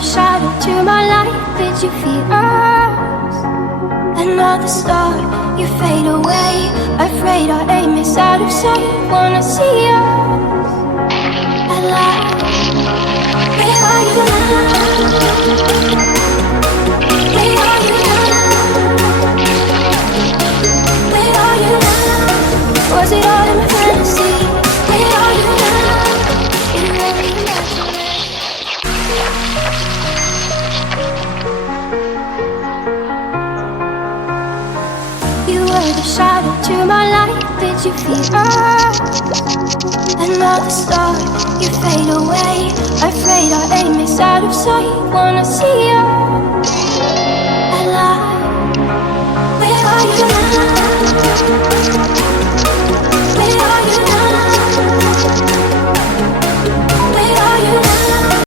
the shadow to my light. Did you feel us? Another star, you fade away. Afraid our aim is out of sight. Wanna see us alive. Where are you now? Where are you now? Where are you now? Was it all in my fantasy? Where are you now? You never imagined it. You were the shadow to my light. Did you feel us? Another star, you fade away. Afraid our aim is out of sight. Wanna see you alive. Where are you now?